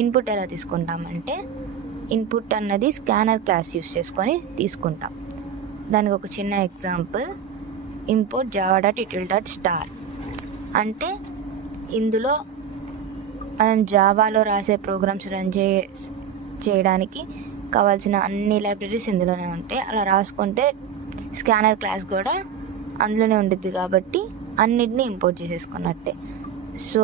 Input ఎలా తీసుకుంటామంటే input అన్నది scanner class use చేసుకొని తీసుకుంటాం. దానికి ఒక చిన్న ఎగ్జాంపుల్, ఇంపోర్ట్ java.util.star అంటే ఇందులో మనం జావాలో రాసే ప్రోగ్రామ్స్ రన్ చేయడానికి కావాల్సిన అన్ని లైబ్రరీస్ ఇందులోనే ఉంటాయి. అలా రాసుకుంటే స్కానర్ క్లాస్ కూడా అందులోనే ఉంటుంది కాబట్టి అన్నిటినీ ఇంపోర్ట్ చేసేసుకున్నట్టే. సో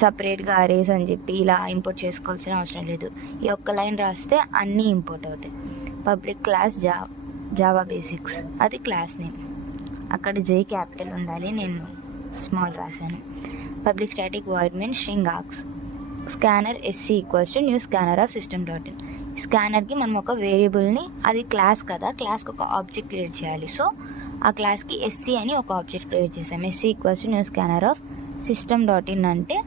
సపరేట్గా అరేస్ అని చెప్పి ఇలా ఇంపోర్ట్ చేసుకోవాల్సిన అవసరం లేదు. ఈ ఒక్క లైన్ రాస్తే అన్నీ ఇంపోర్ట్ అవుతాయి. పబ్లిక్ క్లాస్ జావా బేసిక్స్, అది క్లాస్ నేమ్. అక్కడ జే క్యాపిటల్ ఉండాలి, నేను స్మాల్ రాశాను. Public static void main string args. Scanner SC = new scanner of system.in. స్కానర్కి మనం ఒక వేరియబుల్ని, అది క్లాస్ కదా, క్లాస్కి ఒక ఆబ్జెక్ట్ క్రియేట్ చేయాలి. సో ఆ క్లాస్కి SC అని ఒక ఆబ్జెక్ట్ క్రియేట్ చేసాం. SC = new scanner of system.in అంటే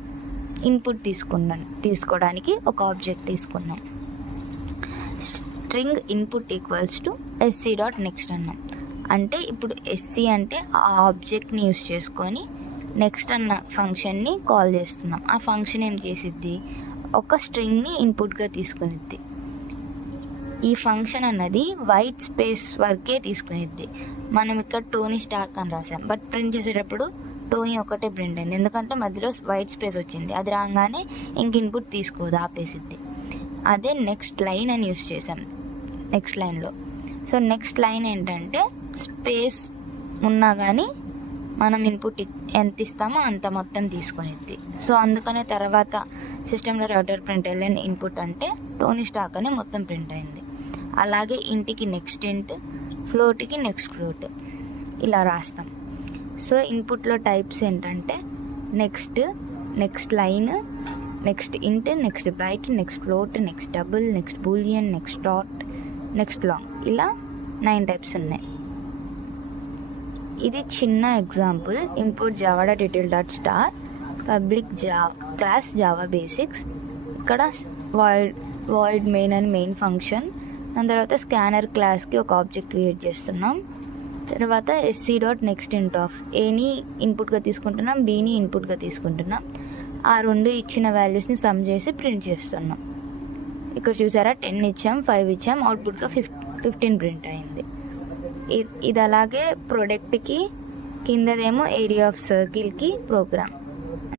ఇన్పుట్ తీసుకోవడానికి ఒక ఆబ్జెక్ట్ తీసుకున్నాం. స్ట్రింగ్ ఇన్పుట్ =SC.next అన్నాం. అంటే ఇప్పుడు SC అంటే ఆ ఆబ్జెక్ట్ని యూస్ చేసుకొని నెక్స్ట్ అన్న ఫంక్షన్ని కాల్ చేస్తున్నాం. ఆ ఫంక్షన్ ఏం చేసిద్ది, ఒక స్ట్రింగ్ని ఇన్పుట్గా తీసుకునిద్ది. ఈ ఫంక్షన్ అన్నది వైట్ స్పేస్ వరకే తీసుకునిద్ది. మనం ఇక్కడ టోనీ స్టార్క్ అని రాసాం, బట్ ప్రింట్ చేసేటప్పుడు టోనీ ఒకటే ప్రింట్ అయింది, ఎందుకంటే మధ్యలో వైట్ స్పేస్ వచ్చింది. అది రాగానే ఇంక ఇన్పుట్ తీసుకోదు, ఆపేసిద్ది. అదే నెక్స్ట్ లైన్ అని యూస్ చేసాం నెక్స్ట్ లైన్లో. సో నెక్స్ట్ లైన్ ఏంటంటే స్పేస్ ఉన్నా కానీ మనం ఇన్పుట్ ఎంత ఇస్తామో అంత మొత్తం తీసుకునిద్ది. సో అందుకనే తర్వాత system.out.println ఇన్పుట్ అంటే టోనీ స్టార్క్ అని మొత్తం ప్రింట్ అయింది. అలాగే ఇంటికి నెక్స్ట్ ఇంట్, ఫ్లోట్కి నెక్స్ట్ ఫ్లోట్ ఇలా రాస్తాం. సో ఇన్పుట్లో టైప్స్ ఏంటంటే next line, next int, next byte, next float, next double, next boolean, next dot, next long, ఇలా 9 టైప్స్ ఉన్నాయి. ఇది చిన్న example. Import java.util.star, public class Java basics, ఇక్కడ వాయిడ్ మెయిన్ అని మెయిన్ ఫంక్షన్, దాని తర్వాత స్కానర్ క్లాస్కి ఒక ఆబ్జెక్ట్ క్రియేట్ చేస్తున్నాం. తర్వాత SC.nextInt ఆఫ్ ఏని ఇన్పుట్గా తీసుకుంటున్నాం, బీని ఇన్పుట్గా తీసుకుంటున్నాం. ఆ రెండు ఇచ్చిన వాల్యూస్ని సమ్ చేసి ప్రింట్ చేస్తున్నాం. ఇక్కడ చూసారా 10 ఇచ్చాం, 5 ఇచ్చాం, అవుట్పుట్గా 15 ప్రింట్ అయింది. ఇది అలాగే ప్రొడక్ట్కి, కిందదేమో ఏరియా ఆఫ్ సర్కిల్కి ప్రోగ్రామ్.